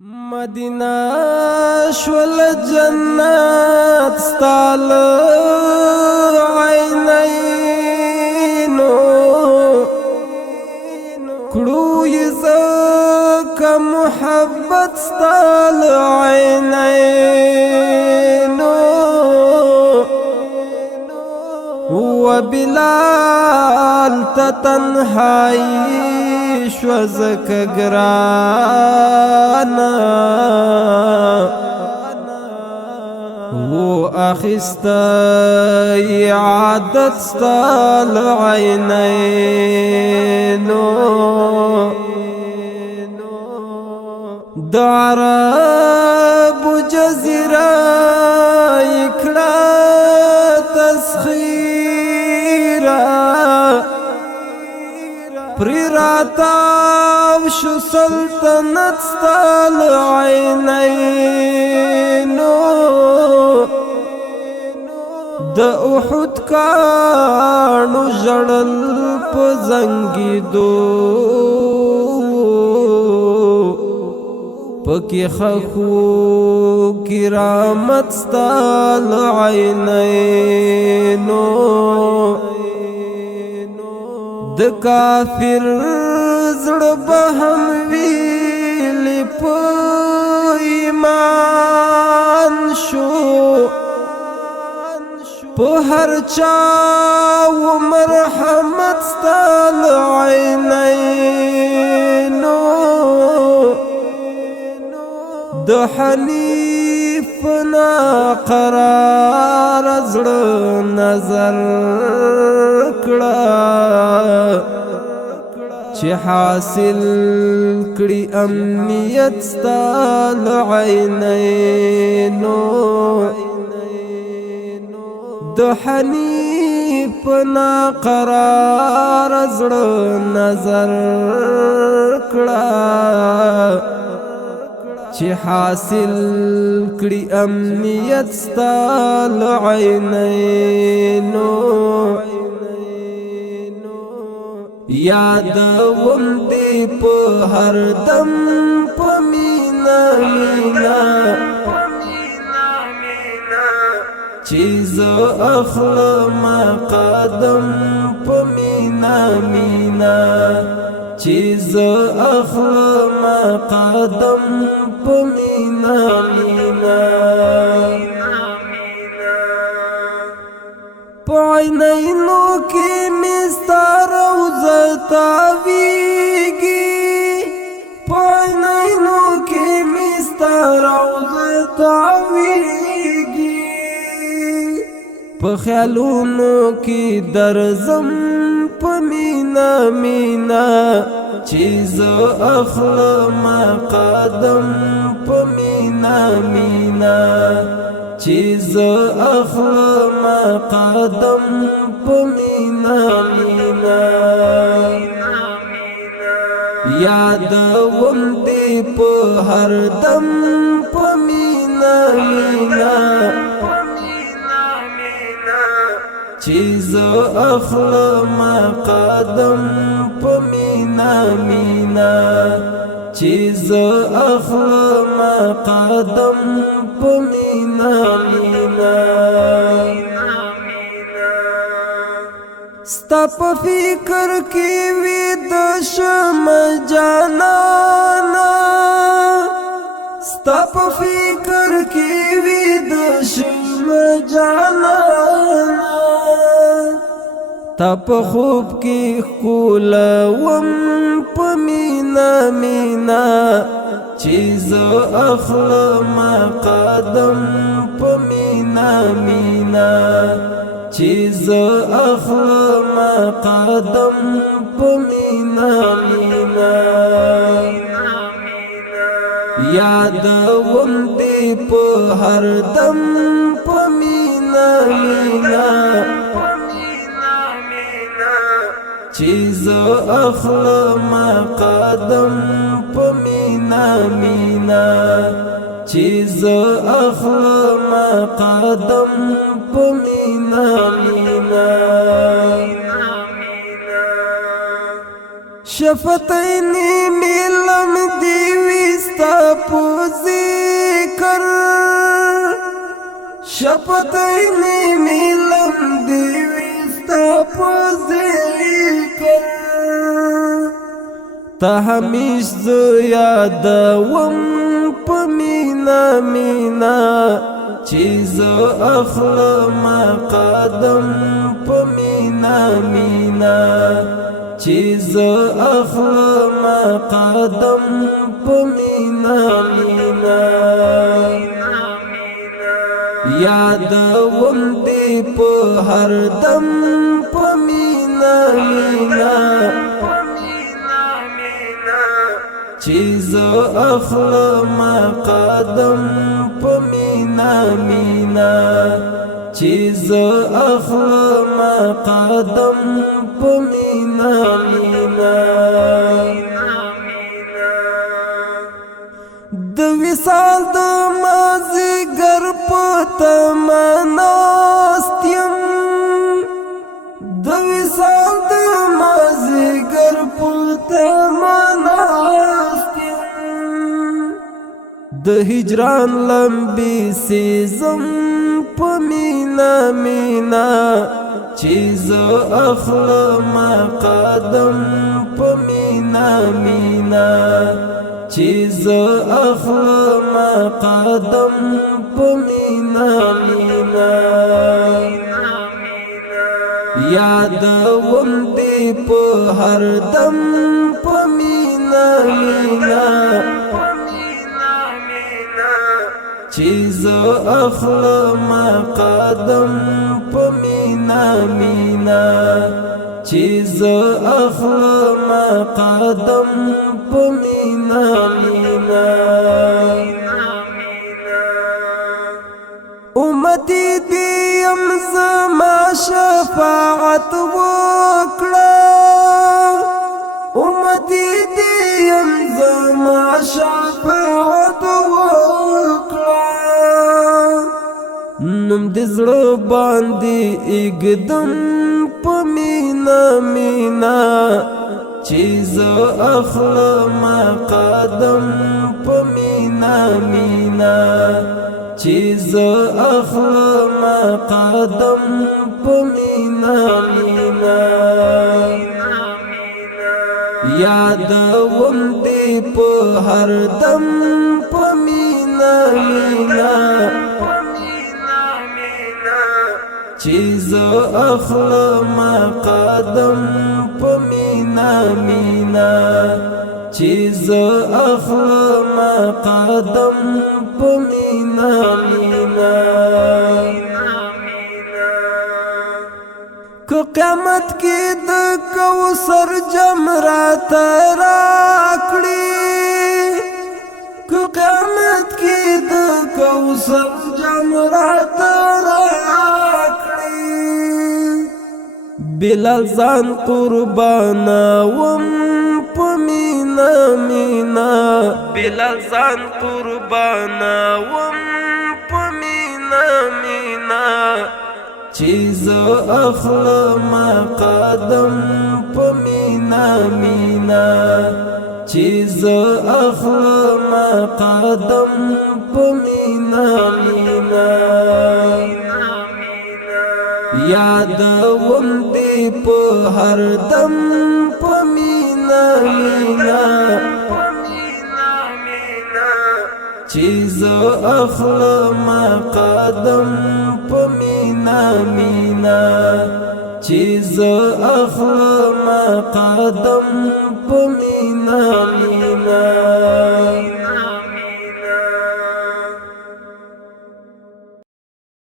مدینہ شول جنت ستال عینینو کړو یزک محبت ستال عینینو و بلال تتنهایی شوزک گرانا و اخستی عادت ستال عینینو د عرب جزیره اکڑا تسخیره پری راتاو شو سلطنت ستال عینینو د احد کانو جړل په زنګیدو پکی خخو کرامت ستال عینینو د کافر زړه به هم ویلی په ایمان شو په هر چا و مرحمت ستال عینینو د حنیف نا قرار زړه نظر کړه چې حاصل کړي امنیت ستال عینینو د حنیف نا قرار زړه نظر کړه چې حاصل کړي امنیت ستال عینینو یادوم دی په هر دم په مینا مینا چې زه اخلم قدم په مینا مینا چې زه اخلم قدم په مینا مینا په عینینو کې مې ستا روضه تاویږي په عینینو کې مې ستا روضه تاویږي په خیالونو کې درځم په مینا مینا چې زه اخلم قدم په مینا مینا چې زه اخلم قدم په مینا مینا یادوم دی په هر دم په مینا مینا چې زه اخلم قدم په مینا مینا چې زه اخلم قدم په مینا مینا ستا په فکر کې ویده شم جانانا ستا په فکر کې ویده شم جانانا تا په خوب کې ښکلوم په مینا مینا چې زه اخلم قدم په مینا مینا چې زه اخلم قدم په مینا مینا یادوم دی په هر دم په مینا مینا چې زه اخلم قدم په مینا مینا چې زه اخلم قدم په مینا مینا شفتین میلم دیوستا پو ذکر شفتین میلم دیوستا پو ذکر تا همیش زو یادوم پا مینا مینا چیزو اخلم قدم پا مینا مینا چیزو اخلم قدم پا مینا مینا یادوم دی پا هر دم پا مینا مینا چیزو اخلم قدم پا مینا مینا چیزو اخلم قدم پا مینا مینا د وصال د مازیګر په تمناستیم د وصال د مازیګر په تمناستیم د هجران لمبي سیزم په مینا مینا چیزو اخلم قدم په مینا مینا چیزو اخلم قدم په مینا مینا یادوم دی په هر دم په مینا مینا چیزو اخلم قدم په مینا مینا چیزو اخلم قدم په مینا مینا امتی دیم زما شفاعت وکړه امتی دیم زما شفاعت وکړه نوم دې زړه باندې اګدم په مینا مینا چیزو اخلم قدم په مینا مینا چیزو اخلم قدم په مینا مینا یادوم دی په هر دم په مینا مینا چیزو اخلم قدم په مینا مینا چیزو اخلم قدم په مینا مینا که قیامت کې د کوثر جم راته راکړي که قیامت کې د کوثر جم راته راکړي بلال ځان قربانوم په مینا مینا بلال ځان قربانوم په مینا مینا چیزو اخلم قدم په مینا مینا چیزو اخلم قدم په مینا مینا یادوم دی په هر دم په مینا مینا چیزو اخلم قدم په مینا مینا چیزو اخلم قدم په مینا مینا